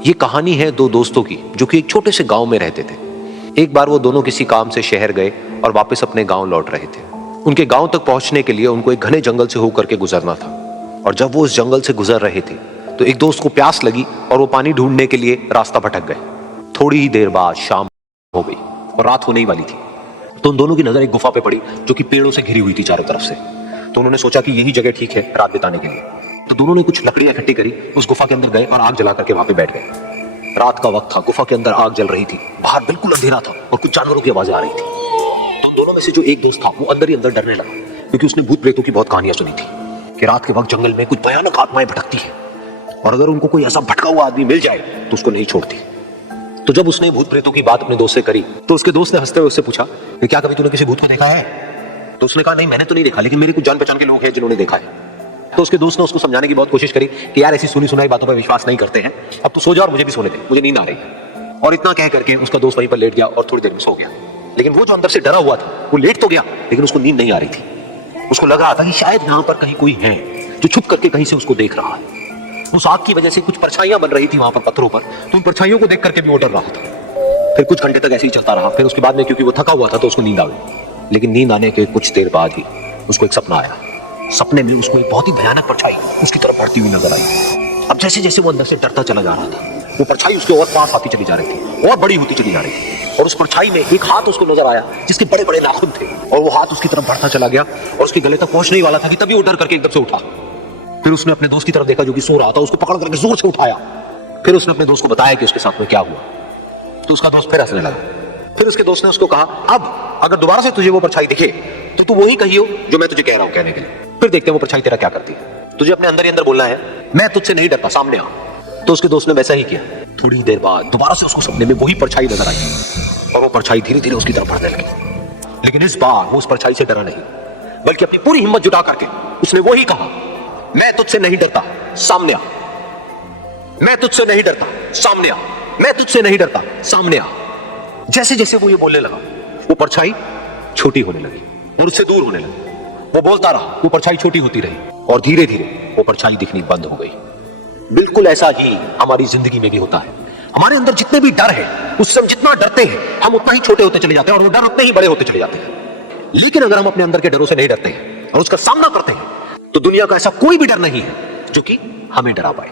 ये कहानी है दो दोस्तों की जो कि एक छोटे से गांव में रहते थे। एक बार वो दोनों किसी काम से शहर गए और वापस अपने गांव लौट रहे थे। उनके गांव तक पहुंचने के लिए उनको एक घने जंगल से होकर के गुजरना था और जब वो उस जंगल से गुजर रहे थे तो एक दोस्त को प्यास लगी और वो पानी ढूंढने के लिए रास्ता भटक गए। थोड़ी ही देर बाद शाम हो गई और रात होने ही वाली थी। तो उन दोनों की नजर एक गुफा पे पड़ी जो कि पेड़ों से घिरी हुई थी चारों तरफ से। तो उन्होंने सोचा कि यही जगह ठीक है रात बिताने के लिए। तो दोनों ने कुछ लकड़ियां इकट्ठी करी, उस गुफा के अंदर गए और आग जला करके वहां पे बैठ गए। रात का वक्त था, गुफा के अंदर आग जल रही थी, बाहर बिल्कुल अंधेरा था और कुछ जानवरों की आवाजें आ रही थी। तो दोनों में से जो एक दोस्त था वो अंदर ही अंदर डरने लगा, क्योंकि उसने भूत प्रेतों की बहुत कहानियां सुनी थी कि रात के वक्त जंगल में कुछ भयानक आत्माएं भटकती है और अगर उनको कोई ऐसा भटका हुआ आदमी मिल जाए तो उसको नहीं छोड़ती। तो जब उसने भूत प्रेतों की बात अपने दोस्त से करी तो उसके दोस्त ने हंसते हुए उससे पूछा कि क्या कभी तूने किसी भूत को देखा है? तो उसने कहा नहीं, मैंने तो नहीं देखा, लेकिन मेरे कुछ जान पहचान के लोग हैं जिन्होंने देखा है। तो उसके दोस्त ने उसको समझाने की बहुत कोशिश करी कि यार ऐसी सुनी सुनाई बातों पर विश्वास नहीं करते हैं, अब तो सो जा और मुझे भी सोने दे, मुझे नींद आ रही है। और इतना कह करके उसका दोस्त वहीं पर लेट गया और थोड़ी देर में सो गया। लेकिन वो जो अंदर से डरा हुआ था वो लेट तो गया, लेकिन उसको नींद नहीं आ रही थी। उसको लग रहा था कि शायद यहाँ पर कहीं कोई है जो छुप करके कहीं से उसको देख रहा है। उस आग की वजह से कुछ परछाइयां बन रही थी वहां पर पत्थरों पर, तो उन परछाइयों को देख करके भी वो डर रहा था। फिर कुछ घंटे तक ऐसे ही चलता रहा। फिर उसके बाद में क्योंकि वो थका हुआ था तो उसको नींद आ गई। लेकिन नींद आने के कुछ देर बाद ही उसको एक सपना आया। सपने में उसको एक बहुत ही भयानक परछाई उसकी तरफ बढ़ती हुई नजर आई। अब जैसे जैसे वो अंदर से डरता चला जा रहा था, वो परछाई उसके और पास आती चली जा रही थी और बड़ी होती चली जा रही थी। और उस परछाई में एक हाथ उसको नजर आया जिसके बड़े बड़े नाखून थे, और वो हाथ उसकी तरफ बढ़ता चला गया और उसके गले तक पहुंचने ही वाला था कि तभी वो डर करके एकदम से उठा। फिर उसने अपने दोस्त की तरफ देखा जो कि सो रहा था, उसको पकड़ करके जोर से उठाया। फिर उसने अपने दोस्त को बताया कि उसके साथ में क्या हुआ। तो उसका दोस्त फिर हंसने लगा। फिर उसके दोस्त ने उसको कहा, अब अगर दोबारा से तुझे वो परछाई दिखे तो तू वही कहियो जो मैं तुझे कह रहा हूं कहने के लिए। फिर देखते हैं वो परछाई तेरा क्या करती है। तुझे अपने अंदर ही अंदर बोलना है, मैं तुझसे नहीं डरता, सामने आ। तो उसके दोस्त ने वैसा ही किया। थोड़ी देर बाद दोबारा से उसको सपने में वही परछाई नजर आई और वो परछाई धीरे धीरे उसकी तरफ बढ़ने लगी। लेकिन इस बार वो उस परछाई से डरा नहीं, बल्कि अपनी पूरी हिम्मत जुटा करके उसने वही कहा, मैं तुझसे नहीं डरता, सामने आ। मैं तुझसे नहीं डरता, सामने आ। मैं तुझसे नहीं डरता, सामने आ। जैसे जैसे वो ये बोलने लगा वो परछाई छोटी होने लगी और उससे दूर होने लगी। वो बोलता रहा, वो परछाई छोटी होती रही और धीरे धीरे वो परछाई दिखनी बंद हो गई। बिल्कुल ऐसा ही हमारी जिंदगी में भी होता है। हमारे अंदर जितने भी डर है, उससे हम जितना डरते हैं हम उतना ही छोटे होते चले जाते हैं और वो डर उतने ही बड़े होते चले जाते हैं। लेकिन अगर हम अपने अंदर के डरों से नहीं डरते हैं और उसका सामना करते हैं तो दुनिया का ऐसा कोई भी डर नहीं है जो कि हमें डरा पाए।